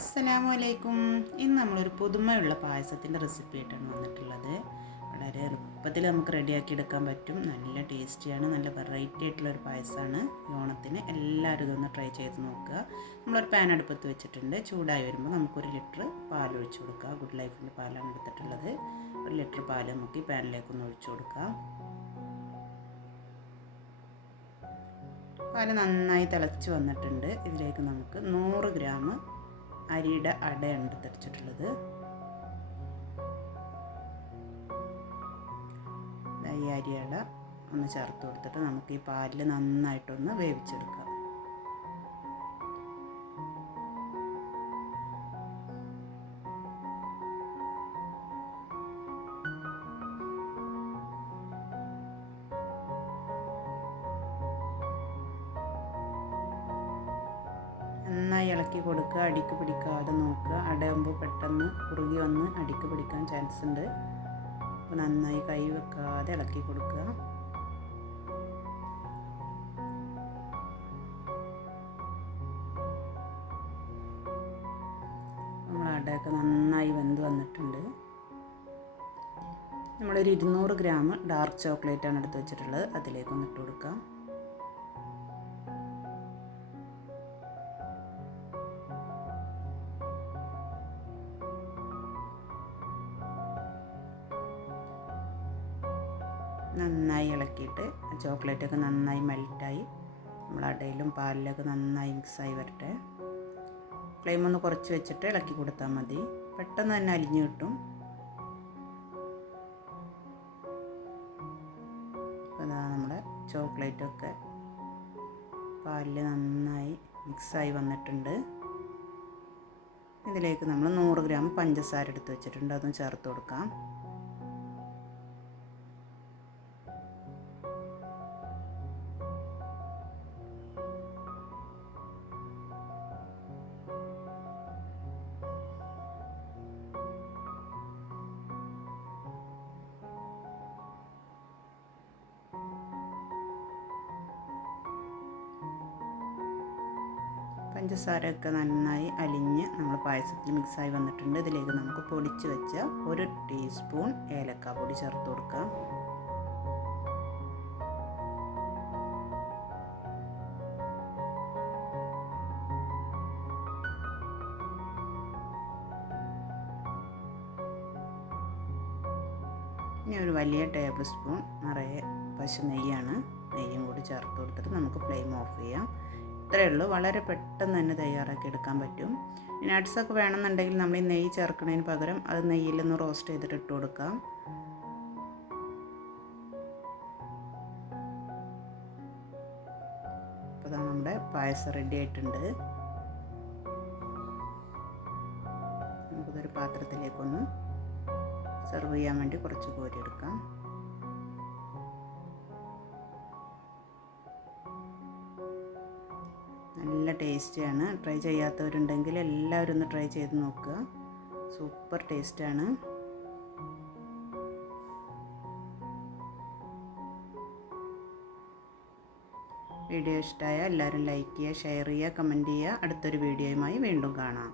അസ്സലാമലൈക്കും. ഇന്ന് നമ്മളൊരു പുതുമയുള്ള പായസത്തിൻ്റെ റെസിപ്പി ആയിട്ടാണ് വന്നിട്ടുള്ളത്. വളരെ എളുപ്പത്തിൽ നമുക്ക് റെഡിയാക്കി എടുക്കാൻ പറ്റും. നല്ല ടേസ്റ്റിയാണ്, നല്ല വെറൈറ്റി ആയിട്ടുള്ളൊരു പായസമാണ്. ഓണത്തിന് എല്ലാവരും ഇതൊന്ന് ട്രൈ ചെയ്ത് നോക്കുക. നമ്മളൊരു പാൻ അടുപ്പത്ത് വെച്ചിട്ടുണ്ട്. ചൂടായി വരുമ്പോൾ നമുക്കൊരു ലിറ്റർ പാൽ ഒഴിച്ചു കൊടുക്കുക. ഗുഡ് ലൈഫിൻ്റെ പാലാണ് എടുത്തിട്ടുള്ളത്. ഒരു ലിറ്റർ പാൽ നമുക്ക് ഈ പാനിലേക്കൊന്ന് ഒഴിച്ചു കൊടുക്കാം. പാൽ നന്നായി തിളച്ച് വന്നിട്ടുണ്ട്. ഇതിലേക്ക് നമുക്ക് 100 ഗ്രാം അരിയുടെ അടയാണ് എടുത്തിട്ടുള്ളത്. ഈ അരിയട ഒന്ന് ചേർത്ത് കൊടുത്തിട്ട് നമുക്ക് ഈ പാലിൽ നന്നായിട്ടൊന്ന് വേവിച്ചെടുക്കാം. നന്നായി ഇളക്കി കൊടുക്കുക. അടിക്ക് പിടിക്കാതെ നോക്കുക. അടയാകുമ്പോൾ പെട്ടെന്ന് കുറുകി വന്ന് അടിക്ക് പിടിക്കാൻ ചാൻസ് ഉണ്ട്. അപ്പോൾ നന്നായി കൈ വെക്കാതെ ഇളക്കി കൊടുക്കുക. നമ്മൾ അടയൊക്കെ നന്നായി വെന്ത് വന്നിട്ടുണ്ട്. നമ്മളൊരു 200 ഗ്രാം ഡാർക്ക് ചോക്ലേറ്റാണ് എടുത്ത് വെച്ചിട്ടുള്ളത്. അതിലേക്കൊന്ന് ഇട്ട് കൊടുക്കാം. നന്നായി ഇളക്കിയിട്ട് ചോക്ലേറ്റൊക്കെ നന്നായി മെൽറ്റായി നമ്മൾ അടയിലും പാലിലൊക്കെ നന്നായി മിക്സായി വരട്ടെ. ഫ്ലെയിം ഒന്ന് കുറച്ച് വെച്ചിട്ട് ഇളക്കി കൊടുത്താൽ മതി. പെട്ടെന്ന് തന്നെ അലിഞ്ഞു കിട്ടും. അപ്പോൾ അതാ നമ്മുടെ ചോക്ലേറ്റൊക്കെ പാലിൽ നന്നായി മിക്സായി വന്നിട്ടുണ്ട്. ഇതിലേക്ക് നമ്മൾ 100 ഗ്രാം പഞ്ചസാര എടുത്ത് വെച്ചിട്ടുണ്ട്. അതും ചേർത്ത് കൊടുക്കാം. പഞ്ചസാരയൊക്കെ നന്നായി അലിഞ്ഞ് നമ്മൾ പായസത്തിൽ മിക്സായി വന്നിട്ടുണ്ട്. ഇതിലേക്ക് നമുക്ക് പൊടിച്ച് വെച്ച 1 ടീസ്പൂൺ ഏലക്ക പൊടി ചേർത്ത് കൊടുക്കാം. ഇനി ഒരു വലിയ ടേബിൾ സ്പൂൺ നിറയെ പശു നെയ്യാണ്. നെയ്യും കൂടി ചേർത്ത് കൊടുത്തിട്ട് നമുക്ക് ഫ്ലെയിം ഓഫ് ചെയ്യാം. ഇത്രയേ ഉള്ളൂ. വളരെ പെട്ടെന്ന് തന്നെ തയ്യാറാക്കി എടുക്കാൻ പറ്റും. നട്ട്സൊക്കെ വേണമെന്നുണ്ടെങ്കിൽ നമ്മൾ ഈ നെയ്യ് ചേർക്കുന്നതിന് പകരം അത് നെയ്യിലൊന്ന് റോസ്റ്റ് ചെയ്തിട്ട് ഇട്ട് കൊടുക്കാം. അപ്പോൾ നമ്മുടെ പായസം റെഡി ആയിട്ടുണ്ട്. നമുക്കിതൊരു പാത്രത്തിലേക്കൊന്ന് സെർവ് ചെയ്യാൻ വേണ്ടി കുറച്ച് കോരിയെടുക്കാം. നല്ല ടേസ്റ്റിയാണ്. ട്രൈ ചെയ്യാത്തവരുണ്ടെങ്കിൽ എല്ലാവരും ഒന്ന് ട്രൈ ചെയ്ത് നോക്കുക. സൂപ്പർ ടേസ്റ്റാണ്. വീഡിയോ ഇഷ്ടമായാൽ എല്ലാവരും ലൈക്ക് ചെയ്യുക, ഷെയർ ചെയ്യുക, കമൻറ്റ് ചെയ്യുക. അടുത്തൊരു വീഡിയോയുമായി വീണ്ടും കാണാം.